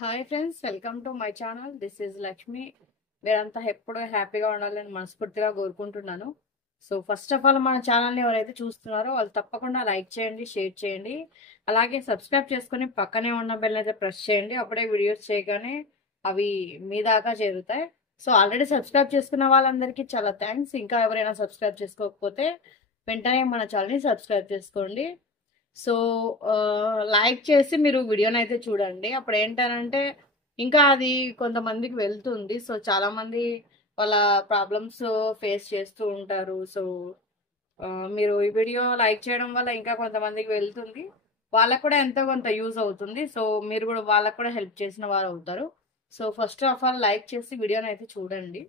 Hi friends, welcome to my channel. This is Lakshmi. మీరంతా ఎప్పుడూ హ్యాపీగా ఉండాలని మనస్ఫూర్తిగా కోరుకుంటున్నాను. సో ఫస్ట్ ఆఫ్ ఆల్ మన ఛానల్ని ఎవరైతే చూస్తున్నారో వాళ్ళు తప్పకుండా లైక్ చేయండి, షేర్ చేయండి, అలాగే సబ్స్క్రైబ్ చేసుకుని పక్కనే ఉన్న బెల్ అయితే ప్రెస్ చేయండి. అప్పుడే వీడియోస్ చేయగానే అవి మీ దాకా చేరుతాయి. సో ఆల్రెడీ సబ్స్క్రైబ్ చేసుకున్న వాళ్ళందరికీ చాలా థ్యాంక్స్. ఇంకా ఎవరైనా సబ్స్క్రైబ్ చేసుకోకపోతే వెంటనే మన ఛానల్ని సబ్స్క్రైబ్ చేసుకోండి. సో లైక్ చేసి మీరు వీడియోని అయితే చూడండి. అప్పుడు ఏంటనంటే ఇంకా అది కొంతమందికి వెళ్తుంది. సో చాలామంది వాళ్ళ ప్రాబ్లమ్స్ ఫేస్ చేస్తూ ఉంటారు. సో మీరు ఈ వీడియో లైక్ చేయడం వల్ల ఇంకా కొంతమందికి వెళ్తుంది, వాళ్ళకు కూడా ఎంతో కొంత యూజ్ అవుతుంది. సో మీరు కూడా వాళ్ళకు కూడా హెల్ప్ చేసిన వారు అవుతారు. So first of all like చేసి వీడియోని అయితే చూడండి,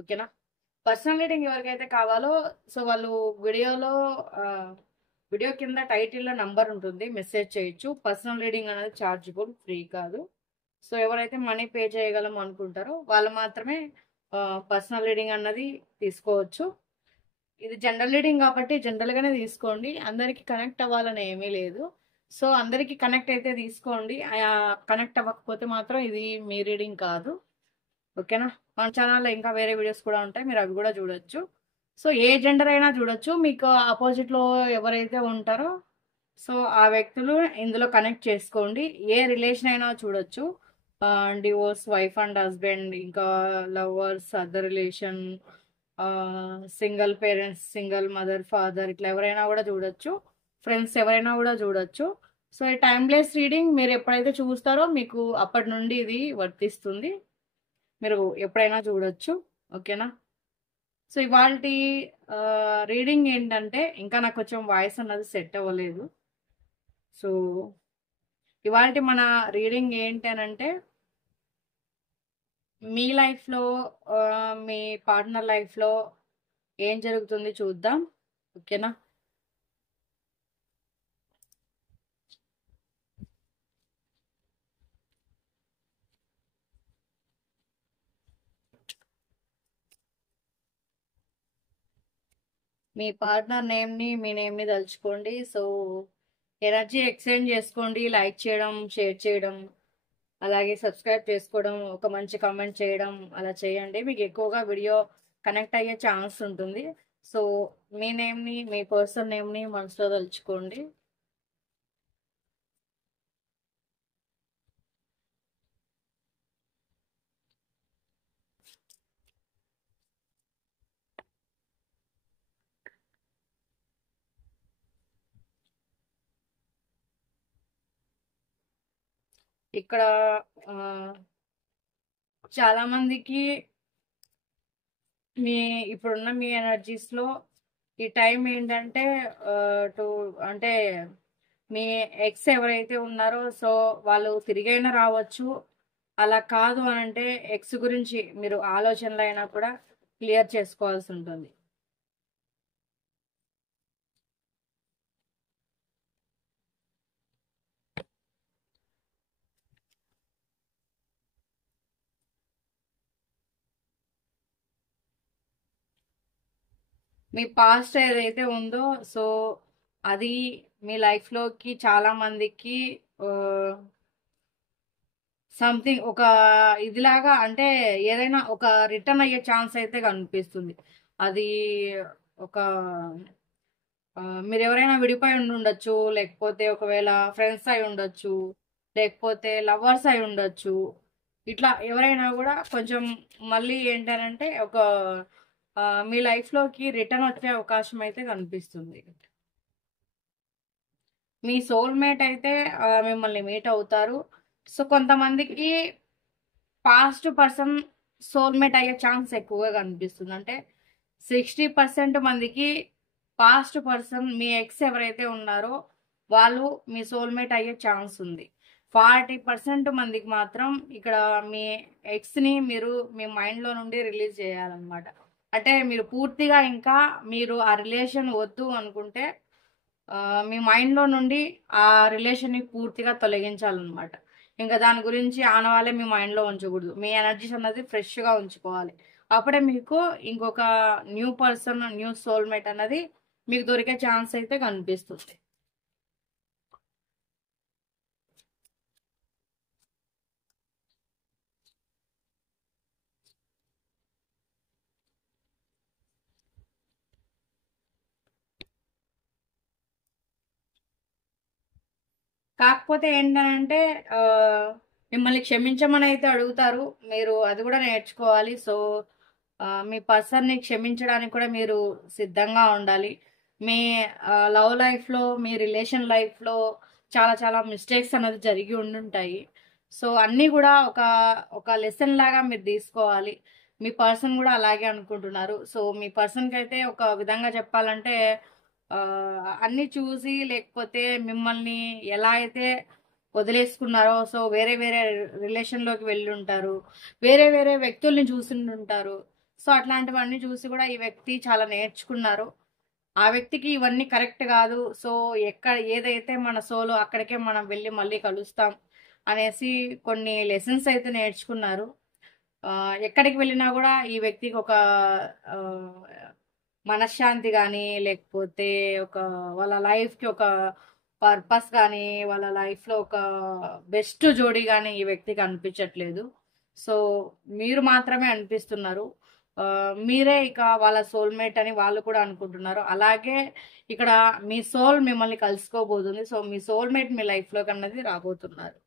ఓకేనా. పర్సనల్ రీడింగ్ ఎవరికైతే కావాలో సో వాళ్ళు వీడియోలో వీడియో కింద టైటిల్లో నంబర్ ఉంటుంది, మెసేజ్ చేయొచ్చు. పర్సనల్ రీడింగ్ అనేది ఛార్జబుల్, ఫ్రీ కాదు. సో ఎవరైతే మనీ పే చేయగలం అనుకుంటారో వాళ్ళు మాత్రమే పర్సనల్ రీడింగ్ అన్నది తీసుకోవచ్చు. ఇది జనరల్ రీడింగ్ కాబట్టి జనరల్గానే తీసుకోండి, అందరికీ కనెక్ట్ అవ్వాలని ఏమీ లేదు. సో అందరికీ కనెక్ట్ అయితే తీసుకోండి, కనెక్ట్ అవ్వకపోతే మాత్రం ఇది మీ రీడింగ్ కాదు, ఓకేనా. మన ఛానల్లో ఇంకా వేరే వీడియోస్ కూడా ఉంటాయి, మీరు అవి కూడా చూడొచ్చు. సో ఏ జెండర్ అయినా చూడొచ్చు. మీకు ఆపోజిట్లో ఎవరైతే ఉంటారో సో ఆ వ్యక్తులు ఇందులో కనెక్ట్ చేసుకోండి. ఏ రిలేషన్ అయినా చూడొచ్చు, డివోర్స్, వైఫ్ అండ్ హస్బెండ్, ఇంకా lovers, other relation, single parents, single mother, father, ఇట్లా ఎవరైనా కూడా చూడొచ్చు. ఫ్రెండ్స్ ఎవరైనా కూడా చూడొచ్చు. సో ఈ టైమ్లెస్ రీడింగ్ మీరు ఎప్పుడైతే చూస్తారో మీకు అప్పటి నుండి ఇది వర్తిస్తుంది, మీరు ఎప్పుడైనా చూడొచ్చు, ఓకేనా. సో ఇవాళ రీడింగ్ ఏంటంటే ఇంకా నాకు కొంచెం వాయిస్ అన్నది సెట్ అవ్వలేదు. సో ఇవాళ మన రీడింగ్ ఏంటి అని అంటే మీ లైఫ్లో మీ పార్ట్నర్ లైఫ్లో ఏం జరుగుతుంది చూద్దాం, ఓకేనా. మీ పార్ట్నర్ నేమ్ని మీ నేమ్ని తలుచుకోండి. సో ఎనర్జీ ఎక్స్చేంజ్ చేసుకోండి, లైక్ చేయడం, షేర్ చేయడం, అలాగే సబ్స్క్రైబ్ చేసుకోవడం, ఒక మంచి కామెంట్ చేయడం, అలా చేయండి. మీకు ఎక్కువగా వీడియో కనెక్ట్ అయ్యే ఛాన్స్ ఉంటుంది. సో మీ నేమ్ని, మీ పర్సన్ నేమ్ని మనసులో తలుచుకోండి. ఇక్కడ చాలా మందికి మీ ఇప్పుడున్న మీ ఎనర్జీస్లో ఈ టైం ఏంటంటే టు అంటే మీ ఎక్స్ ఎవరైతే ఉన్నారో సో వాళ్ళు తిరిగైనా రావచ్చు. అలా కాదు అని అంటే ఎక్స్ గురించి మీరు ఆలోచనలు అయినా కూడా క్లియర్ చేసుకోవాల్సి ఉంటుంది. మీ పాస్ట్ ఏదైతే ఉందో సో అది మీ లైఫ్లోకి చాలా మందికి సంథింగ్ ఒక ఇదిలాగా అంటే ఏదైనా ఒక రిటర్న్ అయ్యే ఛాన్స్ అయితే కనిపిస్తుంది. అది ఒక మీరు ఎవరైనా విడిపోయి ఉండొచ్చు, లేకపోతే ఒకవేళ ఫ్రెండ్స్ అయి ఉండొచ్చు, లేకపోతే లవర్స్ అయి ఉండొచ్చు. ఇట్లా ఎవరైనా కూడా కొంచెం మళ్ళీ ఏంటంటే ఒక మీ లైఫ్లోకి రిటర్న్ వచ్చే అవకాశం అయితే కనిపిస్తుంది. మీ సోల్మేట్ అయితే మిమ్మల్ని మీట్ అవుతారు. సో కొంతమందికి పాస్ట్ పర్సన్ సోల్మేట్ అయ్యే ఛాన్స్ ఎక్కువగా కనిపిస్తుంది. అంటే 60% మందికి పాస్ట్ పర్సన్ మీ ఎక్స్ ఎవరైతే ఉన్నారో వాళ్ళు మీ సోల్మేట్ అయ్యే ఛాన్స్ ఉంది. 40% మందికి మాత్రం ఇక్కడ మీ ఎక్స్ని మీరు మీ మైండ్లో నుండి రిలీజ్ చేయాలన్నమాట. అంటే మీరు పూర్తిగా ఇంకా మీరు ఆ రిలేషన్ వద్దు అనుకుంటే మీ మైండ్లో నుండి ఆ రిలేషన్ని పూర్తిగా తొలగించాలన్నమాట. ఇంకా దాని గురించి ఆనవాళ్ళే మీ మైండ్లో ఉంచకూడదు. మీ ఎనర్జీస్ అన్నది ఫ్రెష్గా ఉంచుకోవాలి. అప్పుడే మీకు ఇంకొక న్యూ పర్సన్, న్యూ సోల్మేట్ అన్నది మీకు దొరికే ఛాన్స్ అయితే కనిపిస్తుంది. కాకపోతే ఏంటంటే మిమ్మల్ని క్షమించమని అయితే అడుగుతారు. మీరు అది కూడా నేర్చుకోవాలి. సో, మీ పర్సన్‌ని క్షమించడానికి కూడా మీరు సిద్ధంగా ఉండాలి. మీ లవ్ లైఫ్‌లో, మీ రిలేషన్ లైఫ్‌లో చాలా చాలా మిస్టేక్స్ అనేది జరిగి ఉండుంటాయి. సో, అన్నీ కూడా ఒక లెసన్ లాగా మీరు తీసుకోవాలి. మీ పర్సన్ కూడా అలాగే అనుకుంటున్నారు. సో, మీ పర్సన్‌కైతే ఒక విధంగా చెప్పాలంటే అన్నీ చూసి లేకపోతే మిమ్మల్ని ఎలా అయితే వదిలేసుకున్నారో, సో వేరే వేరే రిలేషన్‌లోకి వెళ్ళుంటారు. వేరే వేరే వ్యక్తుల్ని చూసుండుంటారు. సో అట్లాంటివన్నీ చూసి కూడా ఈ వ్యక్తి చాలా నేర్చుకున్నారు. ఆ వ్యక్తికి ఇవన్నీ కరెక్ట్ కాదు. సో ఏదైతే మన సోలో అక్కడికే మనం వెళ్ళి మళ్ళీ కలుస్తాం అనేసి కొన్ని లెసన్స్ అయితే నేర్చుకున్నారు. ఎక్కడికి వెళ్ళినా కూడా ఈ వ్యక్తికి ఒక ఆహ్, మనశ్శాంతి గానీ, లేకపోతే ఒక వాళ్ళ లైఫ్‌కి ఒక పర్పస్ గానీ, వాళ్ళ లైఫ్‌లో ఒక బెస్ట్ జోడీ గానీ ఈ వ్యక్తికి అనిపించట్లేదు. సో, మీరు మాత్రమే అనిపిస్తున్నారు. మీరే ఇక వాళ్ళ సోల్‌మేట్ అని వాళ్ళు కూడా అనుకుంటున్నారు. అలాగే ఇక్కడ మీ సోల్ మిమ్మల్ని కలుసుకోబోతుంది. సో, మీ సోల్‌మేట్ మీ లైఫ్‌లోకన్నది రాబోతున్నారు.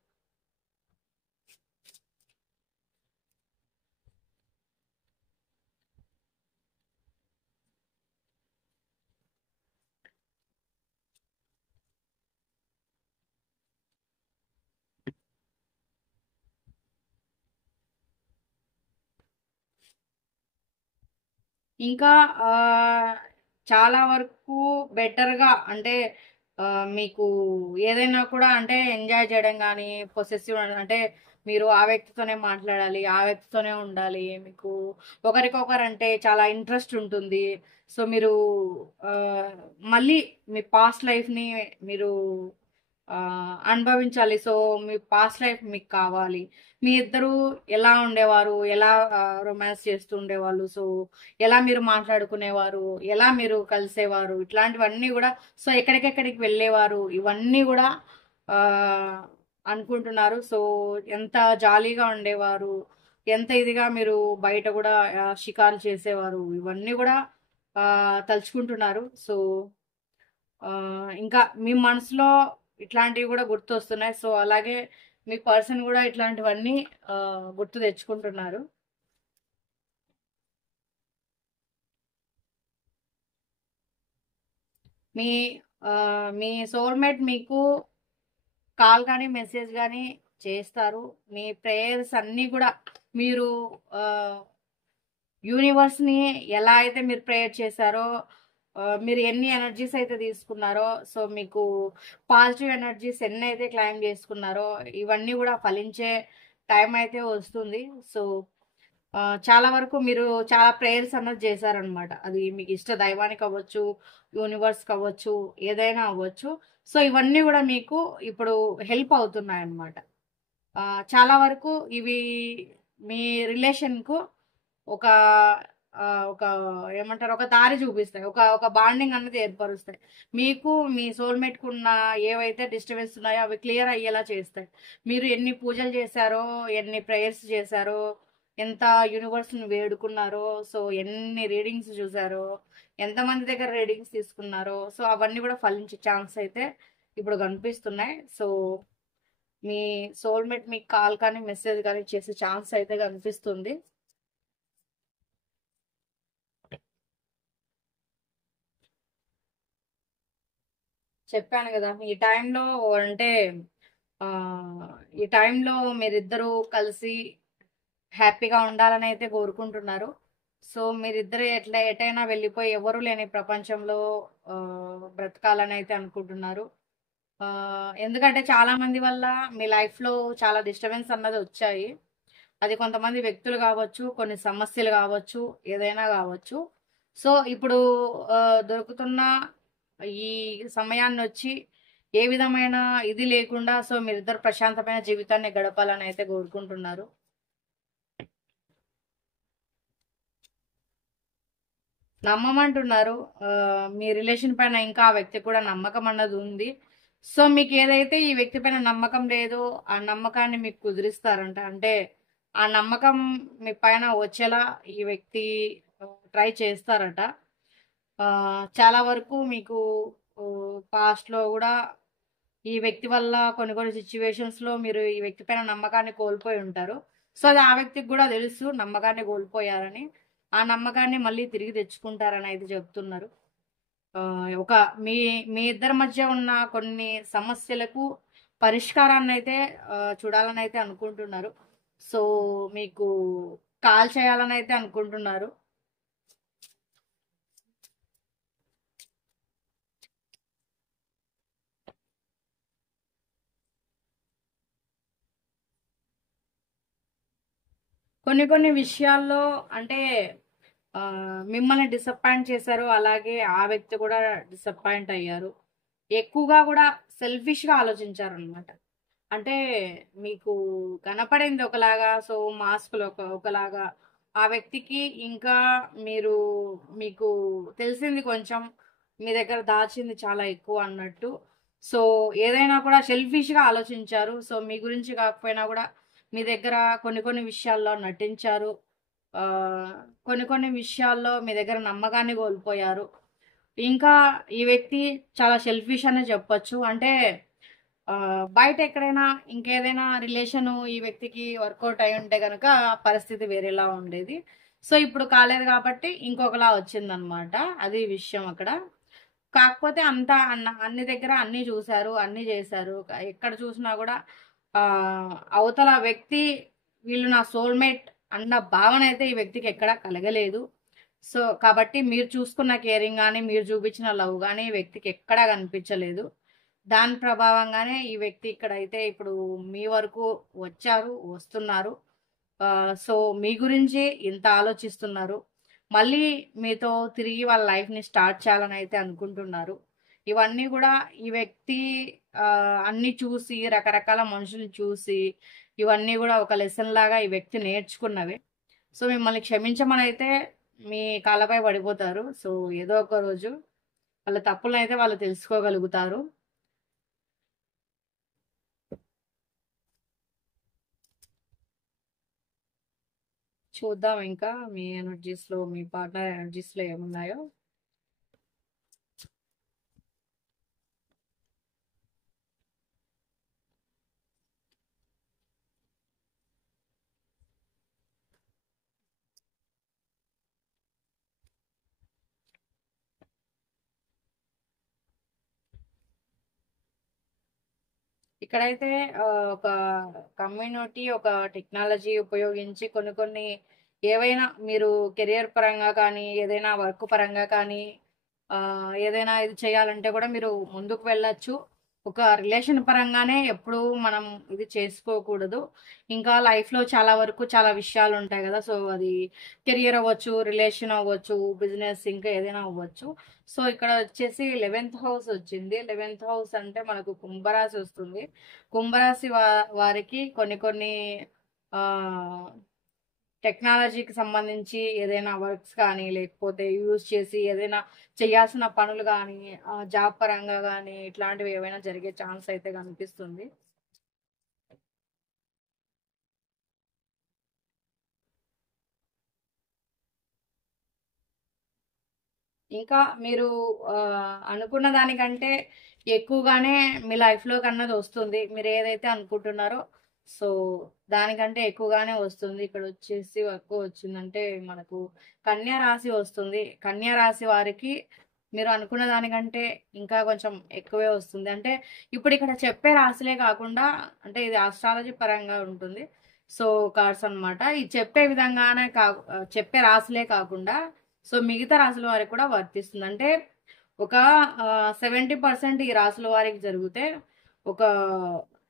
ఇంకా ఆహ్, చాలా వరకు బెటర్‌గా అంటే మీకు ఏదైనా కూడా అంటే ఎంజాయ్ చేయడం గానీ, పొసెసివ్ అంటే మీరు ఆ వ్యక్తితోనే మాట్లాడాలి, ఆ వ్యక్తితోనే ఉండాలి. మీకు ఒకరికొకరంటే చాలా ఇంట్రెస్ట్ ఉంటుంది. సో, మీరు ఆహ్, మళ్ళీ మీ పాస్ట్ లైఫ్‌ని మీరు అనుభవించాలి. సో, మీ పాస్ట్ లైఫ్ మీకు కావాలి. మీ ఇద్దరు ఎలా ఉండేవారు? ఎలా రొమాన్స్ చేస్తూ ఉండేవాళ్ళు? సో, ఎలా మీరు మాట్లాడుకునేవారు? ఎలా మీరు కలిసేవారు? ఇట్లాంటివన్నీ గూడా సో, ఎక్కడికెక్కడికి వెళ్ళేవారు? ఇవన్నీ గూడా ఆహ్, అనుకుంటున్నారు. సో, ఎంత జాలీగా ఉండేవారు? ఎంత ఇదిగా మీరు బయట గూడా షికారు చేసేవారు? ఇవన్నీ గూడా తలుచుకుంటున్నారు. సో, ఇంకా మీ మనసులో ఇట్లాంటివి గూడా గుర్తొస్తున్నాయి. సో, అలాగే మీ పర్సన్ గూడా ఇట్లాంటివన్నీ గుర్తు తెచ్చుకుంటున్నారు. మీ మీ సోల్‌మేట్ మీకు కాల్ గానీ, మెసేజ్ గానీ చేస్తారు. మీ ప్రేయర్స్ అన్నీ గూడా మీరు ఆహ్, యూనివర్స్‌ని ఎలా అయితే మీరు ప్రేయర్ చేశారో, మీరు ఎన్ని ఎనర్జీస్ అయితే తీసుకున్నారో, సో, మీకు పాజిటివ్ ఎనర్జీస్ ఎన్నైతే క్లెయిమ్ చేసుకున్నారో, ఇవన్నీ గూడా ఫలించే టైం అయితే వస్తుంది. సో, చాలా వరకు మీరు చాలా ప్రేయర్స్ అన్నది చేశారనమాట. అది మీకు ఇష్ట దైవానికి అవ్వచ్చు, యూనివర్స్‌కి అవ్వచ్చు, ఏదైనా అవ్వచ్చు. సో, ఇవన్నీ గూడా మీకు ఇప్పుడు హెల్ప్ అవుతున్నాయన్నమాట. చాలా వరకు ఇవి మీ రిలేషన్‌కు ఒక ఒక ఏమంటారు? ఒక దారి చూపిస్తాయి. ఒక బాండింగ్ అనేది ఏర్పరుస్తాయి. మీకు మీ సోల్‌మేట్‌కున్న ఏవైతే డిస్టర్బెన్స్ ఉన్నాయో అవి క్లియర్ అయ్యేలా చేస్తాయి. మీరు ఎన్ని పూజలు చేశారో, ఎన్ని ప్రేయర్స్ చేశారో, ఎంత యూనివర్స్‌ని వేడుకున్నారో, సో ఎన్ని రీడింగ్స్ చూసారో, ఎంతమంది దగ్గర రీడింగ్స్ తీసుకున్నారో, సో అవన్నీ కూడా ఫలించే ఛాన్స్ అయితే ఇప్పుడు కనిపిస్తున్నాయి. సో మీ సోల్‌మేట్ మీకు కాల్ కానీ, మెసేజ్ కానీ చేసే ఛాన్స్ అయితే కనిపిస్తుంది. చెప్పాను గదా! అంటే ఆహ్, ఈ టైంలో మీరిద్దరూ కలిసి హ్యాపీగా ఉండాలని అయితే కోరుకుంటున్నారు. సో, మీరిద్దరు ఎటైనా వెళ్ళిపోయి ఎవరు లేని ప్రపంచంలో బ్రతకాలని అయితే అనుకుంటున్నారు. ఎందుకంటే చాలా మంది వల్ల మీ లైఫ్‌లో చాలా డిస్టర్బెన్స్ అన్నది వచ్చాయి. అది కొంతమంది వ్యక్తులు గావచ్చు, కొన్ని సమస్యలు గావచ్చు, ఏదైనా గావచ్చు. సో, ఇప్పుడు దొరుకుతున్న ఈ సమయాన్నొచ్చి ఏ విధమైన ఇది లేకుండా సో, మీరిద్దరు ప్రశాంతమైన జీవితాన్ని గడపాలని అయితే కోరుకుంటున్నారు. నమ్మమంటున్నారు. మీ రిలేషన్ పైన ఇంకా ఆ వ్యక్తికి కూడా నమ్మకం అన్నది ఉంది. సో, మీకేదైతే ఈ వ్యక్తి పైన నమ్మకం లేదో, ఆ నమ్మకాన్ని మీకు కుదిరిస్తారంట. అంటే, ఆ నమ్మకం మీ పైన వచ్చేలా ఈ వ్యక్తి ట్రై చేస్తారట. చాలా వరకు మీకు పాస్ట్‌లో గూడా ఈ వ్యక్తి వల్ల కొన్ని కొన్ని సిచ్యువేషన్స్లో మీరు ఈ వ్యక్తి పైన నమ్మకాన్ని కోల్పోయి ఉంటారు. సో అది ఆ వ్యక్తికి కూడా తెలుసు నమ్మకాన్ని కోల్పోయారని. ఆ నమ్మకాన్ని మళ్ళీ తిరిగి తెచ్చుకుంటారని అయితే చెప్తున్నారు. ఒక మీ మీ ఇద్దరి మధ్య ఉన్న కొన్ని సమస్యలకు పరిష్కారాన్నయితే చూడాలనైతే అనుకుంటున్నారు. సో, మీకు కాల్ చేయాలనైతే అనుకుంటున్నారు. కొన్ని కొన్ని విషయాల్లో అంటే మిమ్మల్ని డిసప్పాయింట్ చేశారు. అలాగే ఆ వ్యక్తి కూడా డిసప్పాయింట్ అయ్యారు. ఎక్కువగా కూడా సెల్ఫిష్‌గా ఆలోచించారనమాట. అంటే మీకు కనపడింది ఒకలాగా, సో మాస్క్‌లో ఒకలాగా. ఆ వ్యక్తికి ఇంకా మీరు మీకు తెలిసింది కొంచెం, మీ దగ్గర దాచింది చాలా ఎక్కువ అన్నట్టు. సో ఏదైనా కూడా సెల్ఫిష్‌గా ఆలోచించారు. సో మీ గురించి కాకపోయినా కూడా మీ దగ్గర కొన్ని కొన్ని విషయాల్లో నటించారు. ఆహ్, కొన్ని కొన్ని విషయాల్లో మీ దగ్గర నమ్మకాన్ని కోల్పోయారు. ఇంకా ఈ వ్యక్తి చాలా సెల్ఫిష్ అనే చెప్పొచ్చు. అంటే బయట ఎక్కడైనా ఇంకేదైనా రిలేషను ఈ వ్యక్తికి వర్కౌట్ అయ్యి ఉంటే గనక పరిస్థితి వేరేలా ఉండేది. సో ఇప్పుడు కాలేదు కాబట్టి ఇంకొకలా వచ్చిందనమాట. అది విషయం అక్కడ. కాకపోతే అంతా అన్ని దగ్గర అన్నీ చూసారు, అన్నీ చేశారు. ఎక్కడ చూసినా గూడా అవతల వ్యక్తి వీళ్ళు నా సోల్‌మేట్ అన్న భావన అయితే ఈ వ్యక్తికి ఎక్కడా కలగలేదు. సో, కాబట్టి మీరు చూసుకున్న కేరింగ్ గాని, మీరు చూపించిన లవ్ గాని ఈ వ్యక్తికి ఎక్కడా కనిపించలేదు. దాని ప్రభావంగానే ఈ వ్యక్తి ఇక్కడైతే ఇప్పుడు మీ వరకు వచ్చారు, వస్తున్నారు. సో, మీ గురించి ఇంత ఆలోచిస్తున్నారు. మళ్ళీ మీతో తిరిగి వాళ్ళ లైఫ్‌ని స్టార్ట్ చేయాలని అయితే అనుకుంటున్నారు. ఇవన్నీ గూడా ఈ వ్యక్తి అన్నీ చూసి, రకరకాల మనుషుల్ని చూసి, ఇవన్నీ గూడా ఒక లెసన్ లాగా ఈ వ్యక్తి నేర్చుకున్నవే. సో, మిమ్మల్ని క్షమించమనైతే మీ కాళ్ళపై పడిపోతారు. సో, ఏదో ఒక రోజు వాళ్ళ తప్పులనైతే వాళ్ళు తెలుసుకోగలుగుతారు. చూద్దాం ఇంకా మీ ఎనర్జీస్‌లో, మీ పార్ట్నర్ ఎనర్జీస్‌లో ఏమున్నాయో. ఇక్కడైతే ఒక కమ్యూనిటీ, ఒక టెక్నాలజీ ఉపయోగించి కొన్ని కొన్ని ఏవైనా మీరు కెరియర్ పరంగా కానీ, ఏదైనా వర్క్ పరంగా కానీ, ఏదైనా ఇది చేయాలంటే కూడా మీరు ముందుకు వెళ్ళొచ్చు. ఒక రిలేషన్ పరంగానే ఎప్పుడూ మనం ఇది చేసుకోకూడదు. ఇంకా లైఫ్‌లో చాలా వరకు చాలా విషయాలు ఉంటాయి గదా! సో, అది కెరియర్ అవ్వచ్చు, రిలేషన్ అవ్వచ్చు, బిజినెస్ ఇంకా ఏదైనా అవ్వచ్చు. సో, ఇక్కడ వచ్చేసి 11థ్ హౌస్ వచ్చింది. 11థ్ హౌస్ అంటే మనకు కుంభరాశి వస్తుంది. కుంభరాశి వారికి కొన్ని కొన్ని ఆహ్, టెక్నాలజీకి సంబంధించి ఏదైనా వర్క్స్ కానీ, లేకపోతే యూజ్ చేసి ఏదైనా చేయాల్సిన పనులు గానీ, జాబ్ పరంగా గానీ, ఇట్లాంటివి ఏవైనా జరిగే ఛాన్స్ అయితే కనిపిస్తుంది. ఇంకా మీరు అనుకున్న దానికంటే ఎక్కువగానే మీ లైఫ్‌లోకన్నది వస్తుంది. మీరేదైతే అనుకుంటున్నారో, సో, దానికంటే ఎక్కువగానే వస్తుంది. ఇక్కడొచ్చేసి ఎక్కువ వచ్చిందంటే మనకు కన్యా రాశి వస్తుంది. కన్యా రాశి వారికి మీరు అనుకున్న దానికంటే ఇంకా కొంచెం ఎక్కువే వస్తుంది. అంటే ఇప్పుడిక్కడ చెప్పే రాశులే కాకుండా అంటే ఇది ఆస్ట్రాలజీ పరంగా ఉంటుంది. సో, కార్డ్స్ అన్నమాట. ఇది చెప్పే విధంగానే చెప్పే రాశులే కాకుండా సో, మిగతా రాశుల వారికి కూడా వర్తిస్తుంది. అంటే ఒక 70% ఈ రాశుల వారికి జరిగితే, ఒక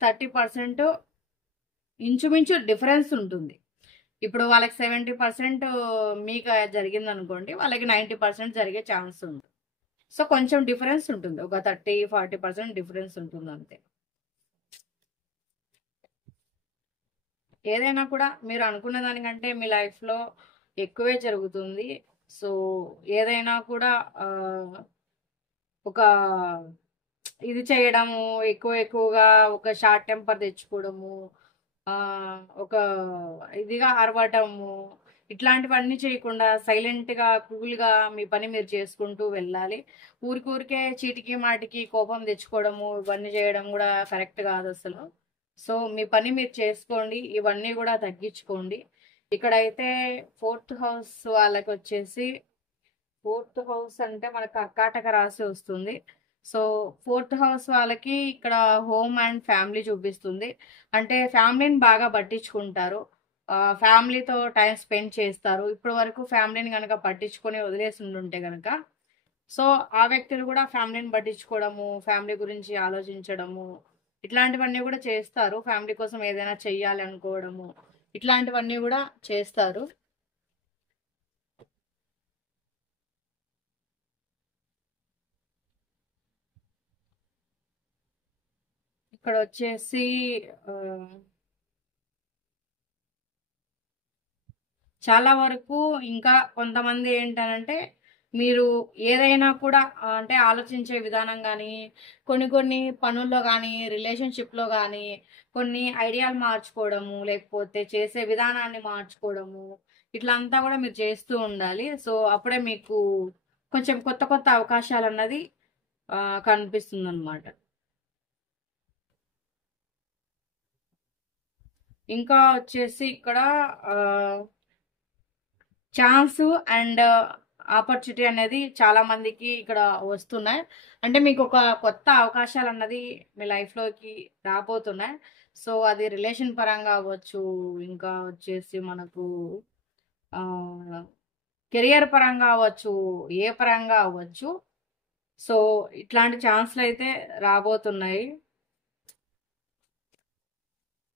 30% ఇంచుమించు డిఫరెన్స్ ఉంటుంది. ఇప్పుడు వాళ్ళకి 70% మీకు జరిగిందనుకోండి, వాళ్ళకి 90% జరిగే ఛాన్స్ ఉంది. సో, కొంచెం డిఫరెన్స్ ఉంటుంది. ఒక 30, 40% డిఫరెన్స్ ఉంటుందంతే. ఏదైనా కూడా మీరు అనుకున్న దానికంటే మీ లైఫ్‌లో ఎక్కువే జరుగుతుంది. సో, ఏదైనా కూడా ఒక ఇది చేయడము, ఎక్కువగా ఒక షార్ట్ టెంపర్ తెచ్చుకోవడము, ఒక ఇదిగా అరవటము, ఇట్లాంటివన్నీ చేయకుండా సైలెంట్గా కూల్గా మీ పని మీరు చేసుకుంటూ వెళ్ళాలి. ఊరికే చీటికి మాటికి కోపం తెచ్చుకోవడము ఇవన్నీ చేయడం కూడా కరెక్ట్ కాదు అసలు. సో మీ పని మీరు చేసుకోండి, ఇవన్నీ కూడా తగ్గించుకోండి. ఇక్కడైతే ఫోర్త్ హౌస్ వాళ్ళకి వచ్చేసి, ఫోర్త్ హౌస్ అంటే మనకు కర్కాటక రాశి వస్తుంది. సో ఫోర్త్ హౌస్ వాళ్ళకి ఇక్కడ హోమ్ అండ్ ఫ్యామిలీ చూపిస్తుంది. అంటే ఫ్యామిలీని బాగా పట్టించుకుంటారు, ఫ్యామిలీతో టైం స్పెండ్ చేస్తారు. ఇప్పటి వరకు ఫ్యామిలీని కనుక పట్టించుకొని వదిలేసి ఉండుంటే కనుక, సో ఆ వ్యక్తులు కూడా ఫ్యామిలీని పట్టించుకోవడము, ఫ్యామిలీ గురించి ఆలోచించడము, ఇట్లాంటివన్నీ కూడా చేస్తారు. ఫ్యామిలీ కోసం ఏదైనా చెయ్యాలి అనుకోవడము, ఇట్లాంటివన్నీ కూడా చేస్తారు. ఇక్కడ వచ్చేసి ఆ, చాలా వరకు ఇంకా కొంతమంది ఏంటనంటే, మీరు ఏదైనా కూడా అంటే ఆలోచించే విధానం కానీ, కొన్ని పనుల్లో కానీ, రిలేషన్షిప్లో కానీ కొన్ని ఐడియాలు మార్చుకోవడము, లేకపోతే చేసే విధానాన్ని మార్చుకోవడము, ఇట్లా అంతా కూడా మీరు చేస్తూ ఉండాలి. సో అప్పుడే మీకు కొంచెం కొత్త కొత్త అవకాశాలు అన్నది కనిపిస్తుంది అనమాట. ఇంకా వచ్చేసి ఇక్కడ ఛాన్స్ అండ్ ఆపర్చునిటీ అనేది చాలా మందికి ఇక్కడ వస్తున్నాయి. అంటే మీకు ఒక కొత్త అవకాశాలు అన్నది మీ లైఫ్లోకి రాబోతున్నాయి. సో అది రిలేషన్ పరంగా అవ్వచ్చు, ఇంకా వచ్చేసి మనకు కెరియర్ పరంగా అవ్వచ్చు, ఏ పరంగా అవ్వచ్చు. సో ఇట్లాంటి ఛాన్స్లు అయితే రాబోతున్నాయి.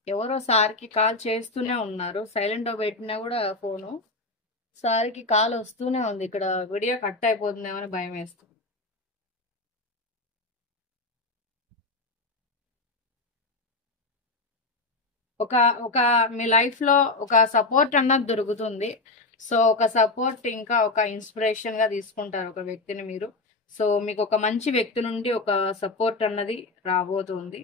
ఎవరో సార్కి కాల్ చేస్తూనే ఉన్నారు, సైలెంట్ పెట్టినా కూడా ఫోను. సార్కి కాల్ వస్తూనే ఉంది, ఇక్కడ వీడియో కట్ అయిపోతుందేమో అని భయం వేస్తుంది. ఒక ఒక మీ లైఫ్లో ఒక సపోర్ట్ అన్నది దొరుకుతుంది. సో ఒక సపోర్ట్ ఇంకా ఒక ఇన్స్పిరేషన్గా తీసుకుంటారు ఒక వ్యక్తిని మీరు. సో మీకు ఒక మంచి వ్యక్తి నుండి ఒక సపోర్ట్ అన్నది రాబోతుంది.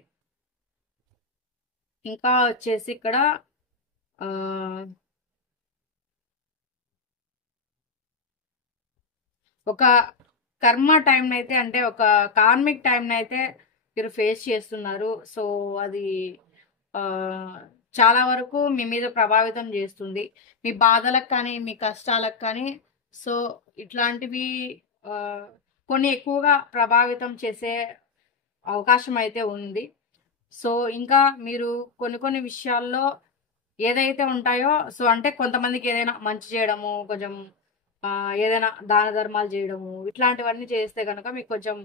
ఇంకా వచ్చేసి ఇక్కడ ఒక కర్మ టైం అయితే, అంటే ఒక కార్మిక్ టైం అయితే మీరు ఫేస్ చేస్తున్నారు. సో అది చాలా వరకు మీ మీద ప్రభావితం చేస్తుంది, మీ బాధలకు కానీ మీ కష్టాలకు కానీ. సో ఇట్లాంటివి కొన్ని ఎక్కువగా ప్రభావితం చేసే అవకాశం అయితే ఉంది. సో ఇంకా మీరు కొన్ని విషయాల్లో ఏదైతే ఉంటాయో, సో అంటే కొంతమందికి ఏదైనా మంచి చేయడము, కొంచెం ఏదైనా దాన ధర్మాలు చేయడము, ఇట్లాంటివన్నీ చేస్తే కనుక మీకు కొంచెం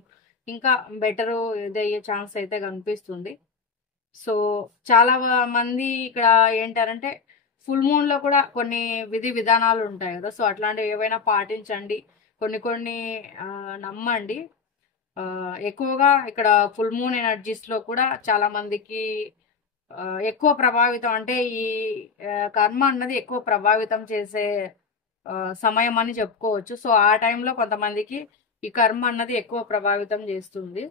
ఇంకా బెటరు ఇదయ్యే ఛాన్స్ అయితే కనిపిస్తుంది. సో చాలా మంది ఇక్కడ ఏంటారంటే, ఫుల్ మూన్లో కూడా కొన్ని విధి విధానాలు ఉంటాయి కదా, సో అట్లాంటివి ఏవైనా పాటించండి, కొన్ని నమ్మండి. ఎక్కువగా ఇక్కడ ఫుల్ మూన్ ఎనర్జీస్లో కూడా చాలా మందికి ఎక్కువ ప్రభావితం, అంటే ఈ కర్మ అన్నది ఎక్కువ ప్రభావితం చేసే సమయం అని చెప్పుకోవచ్చు. సో ఆ టైంలో కొంతమందికి ఈ కర్మ అన్నది ఎక్కువ ప్రభావితం చేస్తుంది.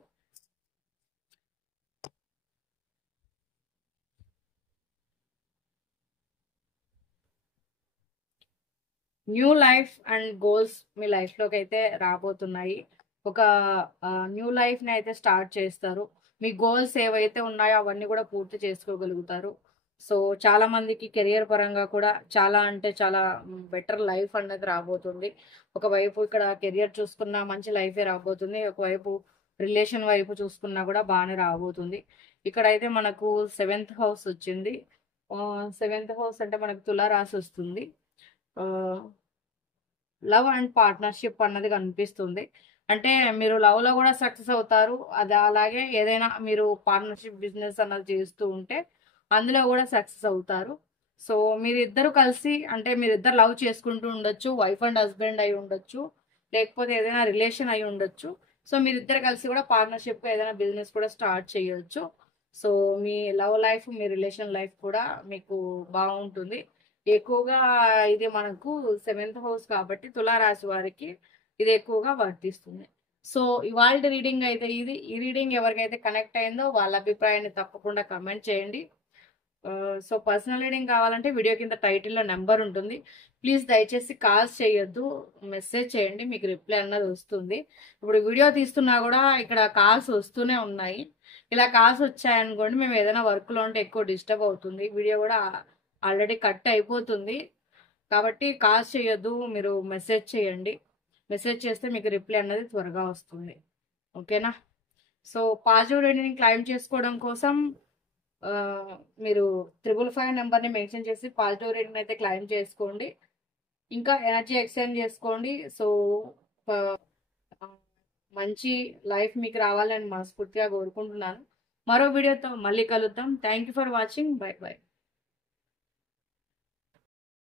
న్యూ లైఫ్ అండ్ గోల్స్ మీ లైఫ్లోకి అయితే రాబోతున్నాయి. ఒక న్యూ లైఫ్ని అయితే స్టార్ట్ చేస్తారు. మీ గోల్స్ ఏవైతే ఉన్నాయో అవన్నీ కూడా పూర్తి చేసుకోగలుగుతారు. సో చాలా మందికి కెరియర్ పరంగా కూడా చాలా అంటే చాలా బెటర్ లైఫ్ అన్నది రాబోతుంది. ఒకవైపు ఇక్కడ కెరియర్ చూసుకున్నా మంచి లైఫే రాబోతుంది, ఒకవైపు రిలేషన్ వైపు చూసుకున్నా కూడా బాగానే రాబోతుంది. ఇక్కడైతే మనకు 7th హౌస్ వచ్చింది. 7th హౌస్ అంటే మనకు తులారాశి వస్తుంది. లవ్ అండ్ పార్ట్నర్షిప్ అన్నది కనిపిస్తుంది. అంటే మీరు లవ్లో కూడా సక్సెస్ అవుతారు, అది అలాగే ఏదైనా మీరు పార్ట్నర్షిప్ బిజినెస్ అన్నది చేస్తూ ఉంటే అందులో కూడా సక్సెస్ అవుతారు. సో మీరిద్దరు కలిసి, అంటే మీరిద్దరు లవ్ చేసుకుంటూ ఉండొచ్చు, వైఫ్ అండ్ హస్బెండ్ అయి ఉండొచ్చు, లేకపోతే ఏదైనా రిలేషన్ అయి ఉండొచ్చు. సో మీరిద్దరు కలిసి కూడా పార్ట్నర్షిప్గా ఏదైనా బిజినెస్ కూడా స్టార్ట్ చేయొచ్చు. సో మీ లవ్ లైఫ్, మీ రిలేషన్ లైఫ్ కూడా మీకు బాగుంటుంది. ఎక్కువగా ఇది మనకు 7th హౌస్ కాబట్టి తులారాశి వారికి ఇది ఎక్కువగా వర్తిస్తుంది. సో ఇవాళ రీడింగ్ అయితే ఇది. ఈ రీడింగ్ ఎవరికైతే కనెక్ట్ అయిందో వాళ్ళ అభిప్రాయాన్ని తప్పకుండా కమెంట్ చేయండి. సో పర్సనల్ రీడింగ్ కావాలంటే వీడియో కింద టైటిల్లో నెంబర్ ఉంటుంది. ప్లీజ్ దయచేసి కాల్స్ చేయొద్దు, మెసేజ్ చేయండి, మీకు రిప్లై అన్నది వస్తుంది. ఇప్పుడు వీడియో తీస్తున్నా కూడా ఇక్కడ కాల్స్ వస్తూనే ఉన్నాయి. ఇలా కాల్స్ వచ్చాయనుకోండి, మేము ఏదైనా వర్క్లో ఉంటే ఎక్కువ డిస్టర్బ్ అవుతుంది, వీడియో కూడా ఆల్రెడీ కట్ అయిపోతుంది. కాబట్టి కాల్స్ చేయొద్దు, మీరు మెసేజ్ చేయండి. మెసేజ్ చేస్తే మీకు రిప్లై అన్నది త్వరగా వస్తుంది. ఓకేనా? సో పాజిటివ్ రీడింగ్ క్లైమ్ చేసుకోవడం కోసం మీరు 555 నెంబర్ని మెన్షన్ చేసి పాజిటివ్ రీడింగ్ అయితే క్లైమ్ చేసుకోండి. ఇంకా ఎనర్జీ ఎక్స్చేంజ్ చేసుకోండి. సో మంచి లైఫ్ మీకు రావాలని మనస్ఫూర్తిగా కోరుకుంటున్నాను. మరో వీడియోతో మళ్ళీ కలుద్దాం. Thank you for watching. By by.